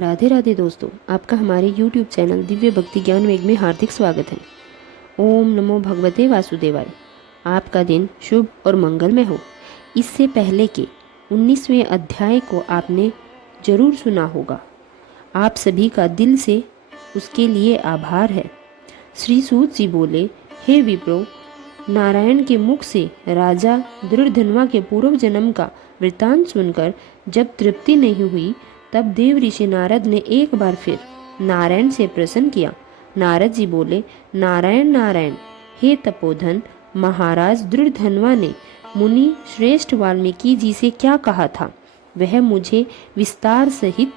राधे राधे दोस्तों, आपका हमारे YouTube चैनल दिव्य भक्ति ज्ञान वेग में हार्दिक स्वागत है। ओम नमो भगवते वासुदेवाय। आपका दिन शुभ और मंगलमय हो। इससे पहले के 19वें अध्याय को आपने जरूर सुना होगा। आप सभी का दिल से उसके लिए आभार है। श्री सूत जी बोले, हे विप्रो, नारायण के मुख से राजा दृढ़धनवा के पूर्व जन्म का वृत्तांत सुनकर जब तृप्ति नहीं हुई, तब देव ऋषि नारद ने एक बार फिर नारायण से प्रश्न किया। नारद जी बोले, नारायण नारायण, हे तपोधन, महाराज दृढ़धनवा ने मुनि श्रेष्ठ वाल्मीकि जी से क्या कहा था, वह मुझे विस्तार सहित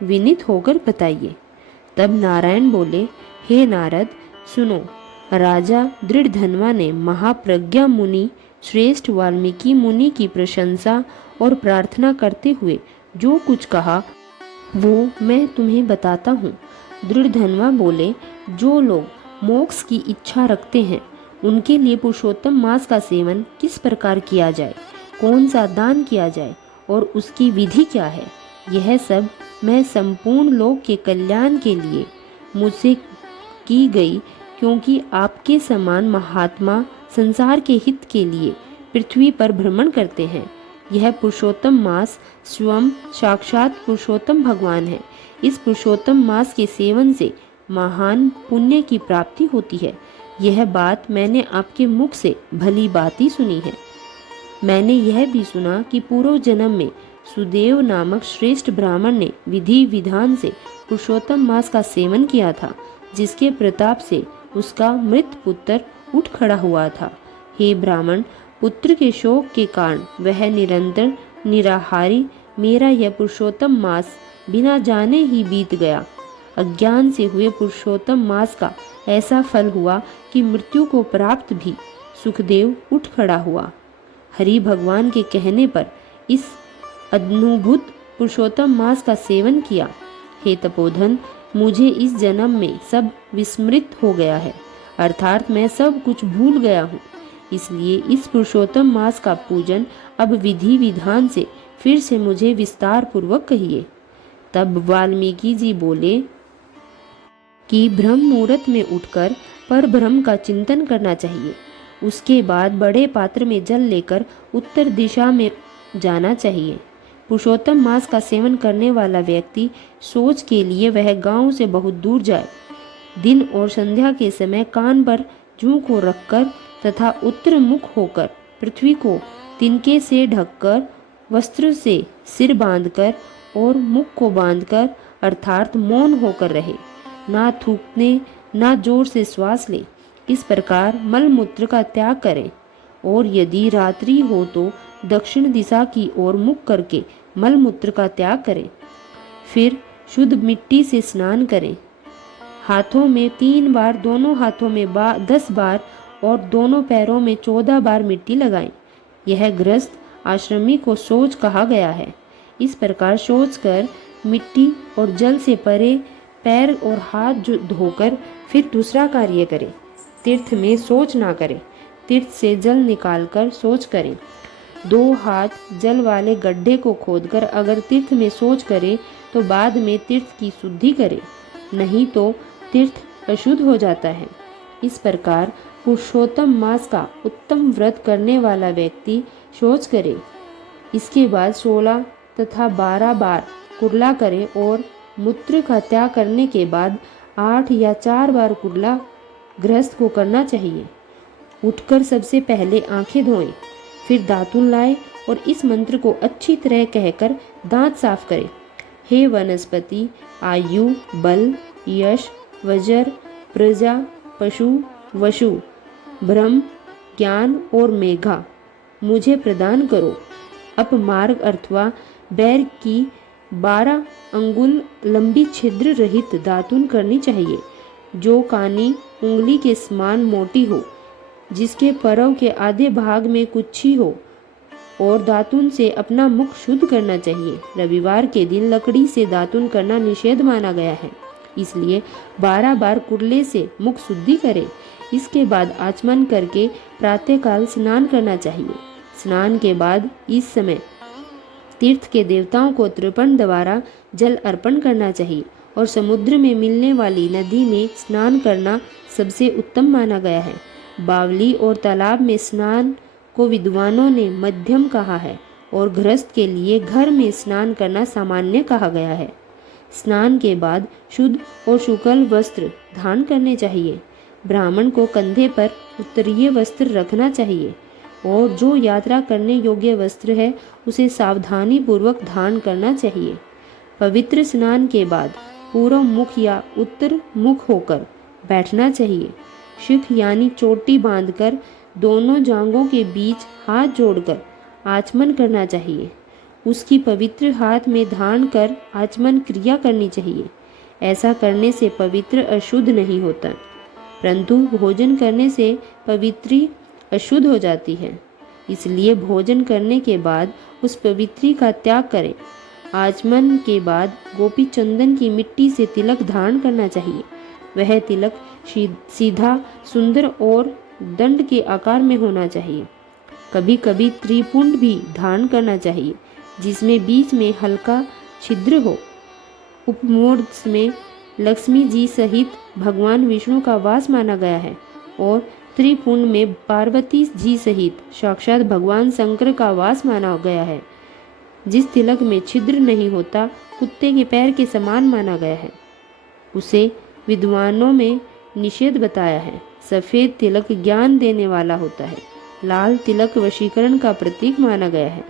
विनीत होकर बताइए। तब नारायण बोले, हे नारद सुनो, राजा दृढ़धनवा ने महाप्रज्ञा मुनि श्रेष्ठ वाल्मीकि मुनि की प्रशंसा और प्रार्थना करते हुए जो कुछ कहा वो मैं तुम्हें बताता हूँ। दृढ़धनवा बोले, जो लोग मोक्ष की इच्छा रखते हैं उनके लिए पुरुषोत्तम मास का सेवन किस प्रकार किया जाए, कौन सा दान किया जाए और उसकी विधि क्या है, यह सब मैं संपूर्ण लोक के कल्याण के लिए मुझसे की गई, क्योंकि आपके समान महात्मा संसार के हित के लिए पृथ्वी पर भ्रमण करते हैं। यह पुरुषोत्तम मास स्वयं साक्षात पुरुषोत्तम भगवान है। इस पुरुषोत्तम मास के सेवन से महान पुण्य की प्राप्ति होती है। यह बात मैंने आपके मुख से भली बात ही सुनी है। मैंने यह भी सुना कि पूर्व जन्म में सुदेव नामक श्रेष्ठ ब्राह्मण ने विधि विधान से पुरुषोत्तम मास का सेवन किया था, जिसके प्रताप से उसका मृत पुत्र उठ खड़ा हुआ था। हे ब्राह्मण, पुत्र के शोक के कारण वह निरंतर निराहारी मेरा यह पुरुषोत्तम मास बिना जाने ही बीत गया। अज्ञान से हुए पुरुषोत्तम मास का ऐसा फल हुआ कि मृत्यु को प्राप्त भी सुखदेव उठ खड़ा हुआ। हरि भगवान के कहने पर इस अद्भुत पुरुषोत्तम मास का सेवन किया। हे तपोधन, मुझे इस जन्म में सब विस्मृत हो गया है, अर्थात मैं सब कुछ भूल गया हूँ। इसलिए इस पुरुषोत्तम मास का पूजन अब विधि विधान से फिर से मुझे विस्तार पूर्वक कहिए। तब वाल्मीकि जी बोले कि ब्रह्म मुहूर्त में उठकर पर ब्रह्म का चिंतन करना चाहिए। उसके बाद बड़े पात्र में जल लेकर उत्तर दिशा में जाना चाहिए। पुरुषोत्तम मास का सेवन करने वाला व्यक्ति सोच के लिए वह गांव से बहुत दूर जाए। दिन और संध्या के समय कान पर जूं को रखकर तथा उत्तर मुख होकर पृथ्वी को तिनके से ढककर वस्त्र से सिर बांधकर और मुख को बांधकर अर्थात मौन होकर रहे, ना थूकने ना जोर से श्वास ले। इस प्रकार मलमूत्र का त्याग करें और यदि रात्रि हो तो दक्षिण दिशा की ओर मुख करके मलमूत्र का त्याग करें। फिर शुद्ध मिट्टी से स्नान करें। हाथों में 3 बार, दोनों हाथों में 10 बार और दोनों पैरों में 14 बार मिट्टी लगाएं। यह गृहस्थ आश्रमी को शौच कहा गया है। इस प्रकार शौच कर मिट्टी और जल से परे पैर और हाथ धोकर फिर दूसरा कार्य करें। तीर्थ में शौच ना करें। तीर्थ से जल निकालकर शौच करें। 2 हाथ जल वाले गड्ढे को खोदकर अगर तीर्थ में शौच करें तो बाद में तीर्थ की शुद्धि करें, नहीं तो तीर्थ अशुद्ध हो जाता है। इस प्रकार पुरुषोत्तम मास का उत्तम व्रत करने वाला व्यक्ति शौच करे। इसके बाद 16 तथा 12 बार कुर्ला करे और मूत्र का त्याग करने के बाद 8 या 4 बार कुर्ला गृहस्थ को करना चाहिए। उठकर सबसे पहले आंखें धोएं, फिर दातुन लाए और इस मंत्र को अच्छी तरह कहकर दांत साफ करें। हे वनस्पति, आयु, बल, यश, वज्र, प्रजा, पशु, वशु, ब्रह्म, ज्ञान और मेघा मुझे प्रदान करो। अपमार्ग अथवा बैर की 12 अंगुल लंबी छिद्र रहित दातुन करनी चाहिए, जो कानी उंगली के समान मोटी हो, जिसके परव के आधे भाग में कुच्छी हो, और दातुन से अपना मुख शुद्ध करना चाहिए। रविवार के दिन लकड़ी से दातुन करना निषेध माना गया है, इसलिए 12 बार कुर्ले से मुख शुद्धि करें। इसके बाद आचमन करके प्रातःकाल स्नान करना चाहिए। स्नान के बाद इस समय तीर्थ के देवताओं को तृपण द्वारा जल अर्पण करना चाहिए और समुद्र में मिलने वाली नदी में स्नान करना सबसे उत्तम माना गया है। बावली और तालाब में स्नान को विद्वानों ने मध्यम कहा है और गृहस्थ के लिए घर में स्नान करना सामान्य कहा गया है। स्नान के बाद शुद्ध और शुक्ल वस्त्र धारण करने चाहिए। ब्राह्मण को कंधे पर उत्तरीय वस्त्र रखना चाहिए और जो यात्रा करने योग्य वस्त्र है उसे सावधानी पूर्वक धारण करना चाहिए। पवित्र स्नान के बाद पूर्व मुख या उत्तर मुख होकर बैठना चाहिए। शिख यानी चोटी बांधकर दोनों जांघों के बीच हाथ जोड़कर आचमन करना चाहिए। उसकी पवित्र हाथ में धारण कर आचमन क्रिया करनी चाहिए। ऐसा करने से पवित्र अशुद्ध नहीं होता, परंतु भोजन करने से पवित्री अशुद्ध हो जाती है। इसलिए भोजन करने के बाद उस पवित्री का त्याग करें। आचमन के बाद गोपी चंदन की मिट्टी से तिलक धारण करना चाहिए। वह तिलक सीधा, सुंदर और दंड के आकार में होना चाहिए। कभी कभी त्रिपुंड भी धारण करना चाहिए, जिसमें बीच में हल्का छिद्र हो। उपमूर्त में लक्ष्मी जी सहित भगवान विष्णु का वास माना गया है और त्रिपुंड में पार्वती जी सहित साक्षात भगवान शंकर का वास माना गया है। जिस तिलक में छिद्र नहीं होता कुत्ते के पैर के समान माना गया है, उसे विद्वानों में निषेध बताया है। सफ़ेद तिलक ज्ञान देने वाला होता है। लाल तिलक वशीकरण का प्रतीक माना गया है।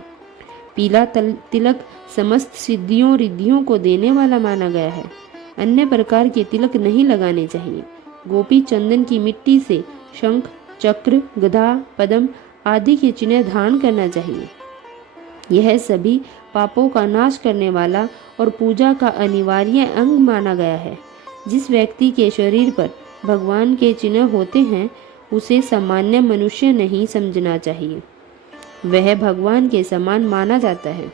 पीला तिलक समस्त सिद्धियों रिद्धियों को देने वाला माना गया है। अन्य प्रकार के तिलक नहीं लगाने चाहिए। गोपी चंदन की मिट्टी से शंख, चक्र, गदा, पद्म आदि के चिन्ह धारण करना चाहिए। यह सभी पापों का नाश करने वाला और पूजा का अनिवार्य अंग माना गया है। जिस व्यक्ति के शरीर पर भगवान के चिन्ह होते हैं उसे सामान्य मनुष्य नहीं समझना चाहिए, वह भगवान के समान माना जाता है।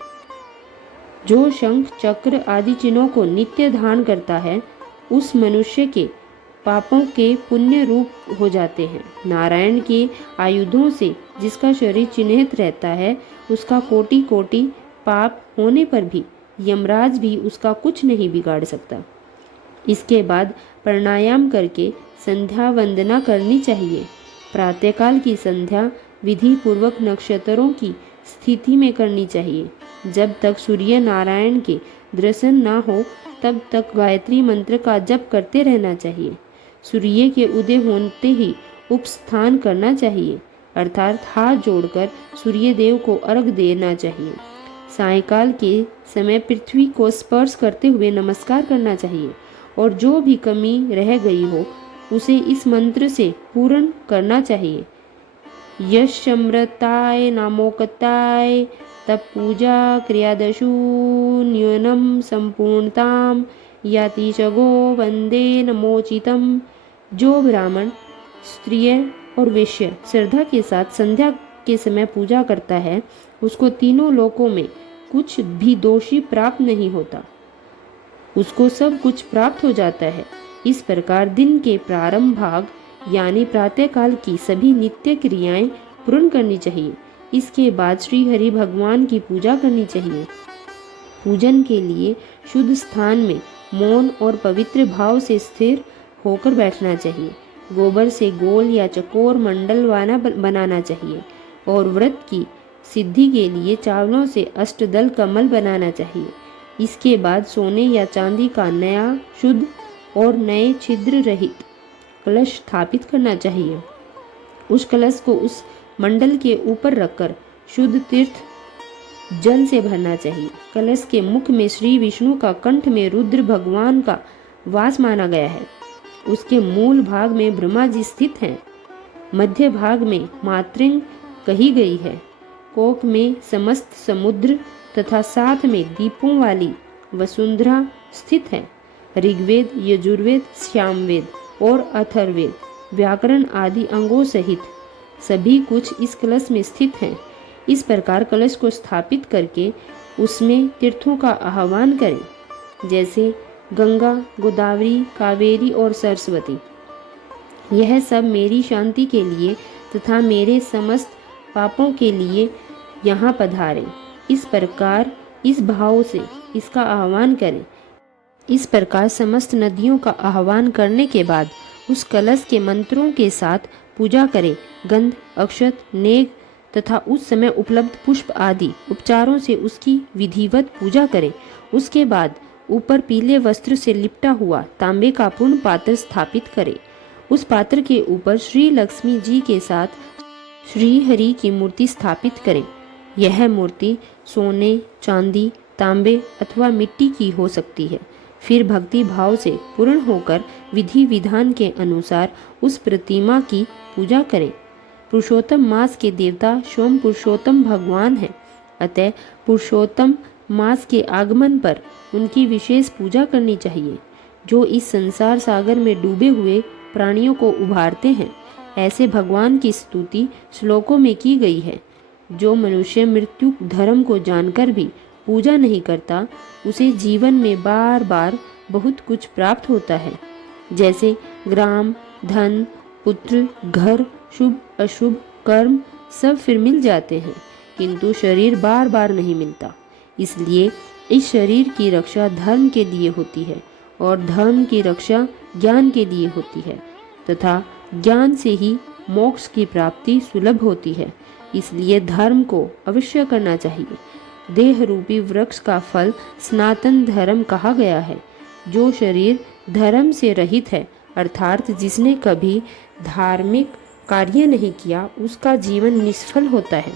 जो शंख, चक्र आदि चिन्हों को नित्य धारण करता है उस मनुष्य के पापों के पुण्य रूप हो जाते हैं। नारायण के आयुधों से जिसका शरीर चिन्हित रहता है उसका कोटि कोटि पाप होने पर भी यमराज भी उसका कुछ नहीं बिगाड़ सकता। इसके बाद प्राणायाम करके संध्या वंदना करनी चाहिए। प्रातःकाल की संध्या विधि पूर्वक नक्षत्रों की स्थिति में करनी चाहिए। जब तक सूर्य नारायण के दर्शन न हो तब तक गायत्री मंत्र का जप करते रहना चाहिए। सूर्य के उदय होते ही उपस्थान करना चाहिए, अर्थात हाथ जोड़कर सूर्य देव को अर्घ देना चाहिए। सायंकाल के समय पृथ्वी को स्पर्श करते हुए नमस्कार करना चाहिए और जो भी कमी रह गई हो उसे इस मंत्र से पूर्ण करना चाहिए। यशमृताय नामोक्ताय तब पूजा क्रियादशु न्यूनम संपूर्णताम याति चगो वंदे नमोचितम। जो ब्राह्मण, स्त्रिय और वैश्य श्रद्धा के साथ संध्या के समय पूजा करता है उसको तीनों लोकों में कुछ भी दोषी प्राप्त नहीं होता, उसको सब कुछ प्राप्त हो जाता है। इस प्रकार दिन के प्रारंभ भाग यानी प्रातःकाल की सभी नित्य क्रियाएं पूर्ण करनी चाहिए। इसके बाद श्री हरि भगवान की पूजा करनी चाहिए। पूजन के लिए शुद्ध स्थान में मौन और पवित्र भाव से स्थिर होकर बैठना चाहिए। गोबर से गोल या चकोर मंडलवाना बनाना चाहिए और व्रत की सिद्धि के लिए चावलों से अष्टदल कमल बनाना चाहिए। इसके बाद सोने या चांदी का नया, शुद्ध और नए छिद्र रहित कलश स्थापित करना चाहिए। उस कलश को उस मंडल के ऊपर रखकर शुद्ध तीर्थ जल से भरना चाहिए। कलश के मुख में श्री विष्णु का, कंठ में रुद्र भगवान का वास माना गया है। उसके मूल भाग में ब्रह्मा जी स्थित हैं। मध्य भाग में मातृंग कही गई है। कोक में समस्त समुद्र तथा साथ में दीपों वाली वसुंधरा स्थित है। ऋग्वेद, यजुर्वेद, सामवेद और अथर्ववेद, व्याकरण आदि अंगों सहित सभी कुछ इस कलश में स्थित हैं। इस प्रकार कलश को स्थापित करके उसमें तीर्थों का आह्वान करें, जैसे गंगा, गोदावरी, कावेरी और सरस्वती। यह सब मेरी शांति के लिए तथा मेरे समस्त पापों के लिए यहाँ पधारे। इस प्रकार इस भाव से इसका आह्वान करें। इस प्रकार समस्त नदियों का आह्वान करने के बाद उस कलश के मंत्रों के साथ पूजा करें। गंध, अक्षत, नेग तथा उस समय उपलब्ध पुष्प आदि उपचारों से उसकी विधिवत पूजा करें। उसके बाद ऊपर पीले वस्त्र से लिपटा हुआ तांबे का पूर्ण पात्र स्थापित करें। उस पात्र के ऊपर श्री लक्ष्मी जी के साथ श्री हरि की मूर्ति स्थापित करें। यह मूर्ति सोने, चांदी, तांबे अथवा मिट्टी की हो सकती है। फिर भक्ति भाव से पूर्ण होकर विधि विधान के अनुसार उस प्रतिमा की पूजा करें। पुरुषोत्तम मास के देवता स्वयं पुरुषोत्तम भगवान हैं, अतः पुरुषोत्तम मास के आगमन पर उनकी विशेष पूजा करनी चाहिए। जो इस संसार सागर में डूबे हुए प्राणियों को उभारते हैं, ऐसे भगवान की स्तुति श्लोकों में की गई है। जो मनुष्य मृत्यु धर्म को जानकर भी पूजा नहीं करता, उसे जीवन में बार बार बहुत कुछ प्राप्त होता है, जैसे ग्राम, धन, पुत्र, घर, शुभ अशुभ कर्म सब फिर मिल जाते हैं, किंतु शरीर बार बार नहीं मिलता। इसलिए इस शरीर की रक्षा धर्म के लिए होती है और धर्म की रक्षा ज्ञान के लिए होती है तथा ज्ञान से ही मोक्ष की प्राप्ति सुलभ होती है। इसलिए धर्म को अवश्य करना चाहिए। देह रूपी वृक्ष का फल सनातन धर्म कहा गया है। जो शरीर धर्म से रहित है, अर्थात जिसने कभी धार्मिक कार्य नहीं किया, उसका जीवन निष्फल होता है।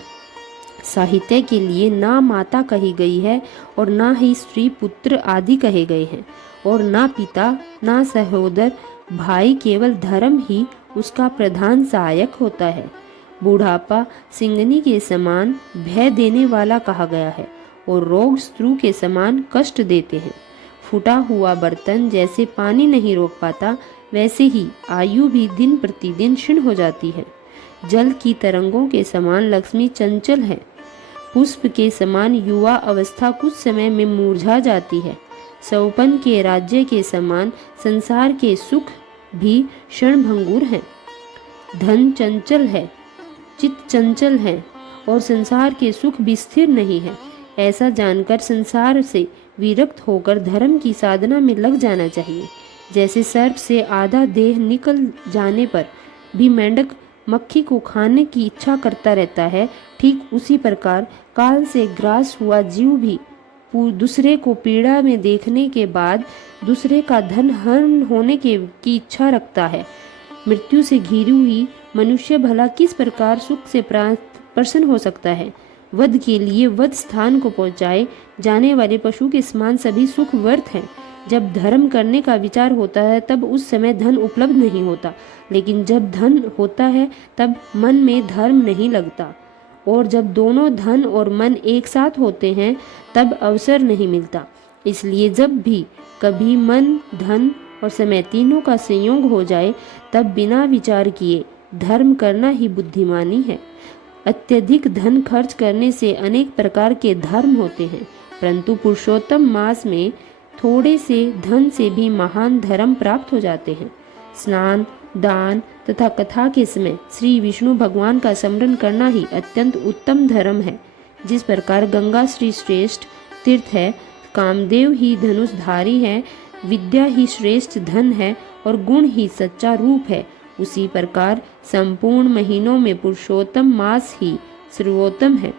साहित्य के लिए ना माता कही गई है और ना ही स्त्री पुत्र आदि कहे गए हैं, और ना पिता ना सहोदर भाई, केवल धर्म ही उसका प्रधान सहायक होता है। बुढ़ापा सिंगनी के समान भय देने वाला कहा गया है और रोग शत्रु के समान कष्ट देते हैं। फूटा हुआ बर्तन जैसे पानी नहीं रोक पाता, वैसे ही आयु भी दिन प्रतिदिन क्षीण हो जाती है। जल की तरंगों के समान लक्ष्मी चंचल है। पुष्प के समान युवा अवस्था कुछ समय में मुरझा जाती है। सौपन के राज्य के समान संसार के सुख भी क्षणभंगुर हैं। धन चंचल है, चित्त चंचल है और संसार के सुख भी स्थिर नहीं है। ऐसा जानकर संसार से विरक्त होकर धर्म की साधना में लग जाना चाहिए। जैसे सर्प से आधा देह निकल जाने पर भी मेंढक मक्खी को खाने की इच्छा करता रहता है, ठीक उसी प्रकार काल से ग्रास हुआ जीव भी दूसरे को पीड़ा में देखने के बाद दूसरे का धन हरण होने की इच्छा रखता है। मृत्यु से घिरी हुई मनुष्य भला किस प्रकार सुख से प्रसन्न हो सकता है। वध के लिए वध स्थान को पहुंचाए जाने वाले पशु के समान सभी सुख व्यर्थ हैं। जब धर्म करने का विचार होता है तब उस समय धन उपलब्ध नहीं होता, लेकिन जब धन होता है तब मन में धर्म नहीं लगता, और जब दोनों धन और मन एक साथ होते हैं तब अवसर नहीं मिलता। इसलिए जब भी कभी मन, धन और समय तीनों का संयोग हो जाए तब बिना विचार किए धर्म करना ही बुद्धिमानी है। अत्यधिक धन खर्च करने से अनेक प्रकार के धर्म होते हैं, परंतु पुरुषोत्तम मास में थोड़े से धन से भी महान धर्म प्राप्त हो जाते हैं। स्नान, दान तथा कथा के समय श्री विष्णु भगवान का स्मरण करना ही अत्यंत उत्तम धर्म है। जिस प्रकार गंगा श्री श्रेष्ठ तीर्थ है, कामदेव ही धनुषधारी है, विद्या ही श्रेष्ठ धन है और गुण ही सच्चा रूप है, उसी प्रकार संपूर्ण महीनों में पुरुषोत्तम मास ही सर्वोत्तम है।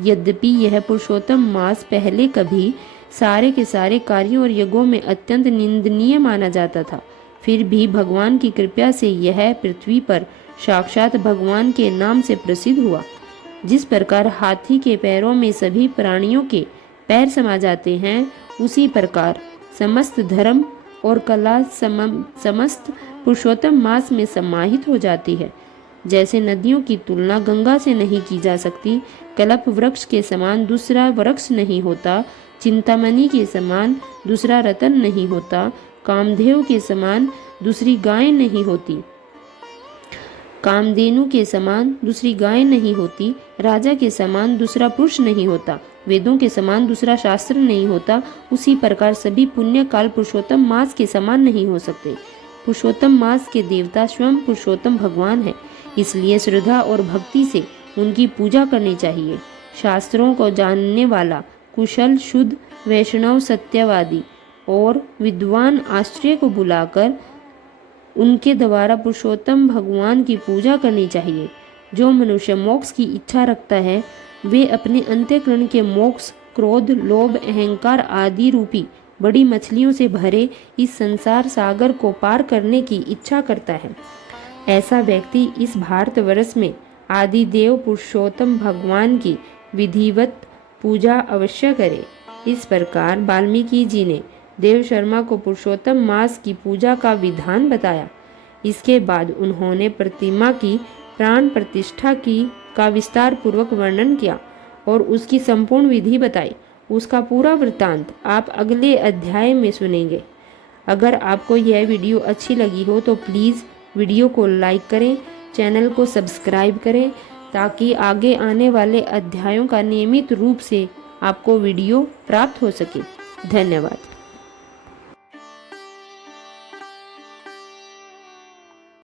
यद्यपि यह पुरुषोत्तम मास पहले कभी सारे के सारे कार्यों और यज्ञों में अत्यंत निंदनीय माना जाता था, फिर भी भगवान की कृपा से यह पृथ्वी पर साक्षात भगवान के नाम से प्रसिद्ध हुआ। जिस प्रकार हाथी के पैरों में सभी प्राणियों के पैर समा जाते हैं, उसी प्रकार समस्त धर्म और कला समस्त पुरुषोत्तम मास में समाहित हो जाती है। जैसे नदियों की तुलना गंगा से नहीं की जा सकती, कल्प वृक्ष के समान दूसरा वृक्ष नहीं होता, चिंतामणि के समान दूसरा रतन नहीं होता, कामदेव के समान दूसरी गाय नहीं होती, कामधेनु के समान दूसरी गाय नहीं होती, राजा के समान दूसरा पुरुष नहीं होता, वेदों के समान दूसरा शास्त्र नहीं होता, उसी प्रकार सभी पुण्य काल पुरुषोत्तम मास के समान नहीं हो सकते। पुरुषोत्तम मास के देवता स्वयं पुरुषोत्तम भगवान है, इसलिए श्रद्धा और भक्ति से उनकी पूजा करनी चाहिए। शास्त्रों को जानने वाला कुशल शुद्ध वैष्णव सत्यवादी और विद्वान आश्रय को बुलाकर उनके द्वारा पुरुषोत्तम भगवान की पूजा करनी चाहिए। जो मनुष्य मोक्ष की इच्छा रखता है वे अपने अंतःकरण के मोक्ष, क्रोध, लोभ, अहंकार आदि रूपी बड़ी मछलियों से भरे इस संसार सागर को पार करने की इच्छा करता है। ऐसा व्यक्ति इस भारतवर्ष में आदि देव पुरुषोत्तम भगवान की विधिवत पूजा अवश्य करे। इस प्रकार वाल्मीकि जी ने देव शर्मा को पुरुषोत्तम मास की पूजा का विधान बताया। इसके बाद उन्होंने प्रतिमा की प्राण प्रतिष्ठा का विस्तार पूर्वक वर्णन किया और उसकी संपूर्ण विधि बताई। उसका पूरा वृत्तांत आप अगले अध्याय में सुनेंगे। अगर आपको यह वीडियो अच्छी लगी हो तो प्लीज़ वीडियो को लाइक करें, चैनल को सब्सक्राइब करें ताकि आगे आने वाले अध्यायों का नियमित रूप से आपको वीडियो प्राप्त हो सके। धन्यवाद।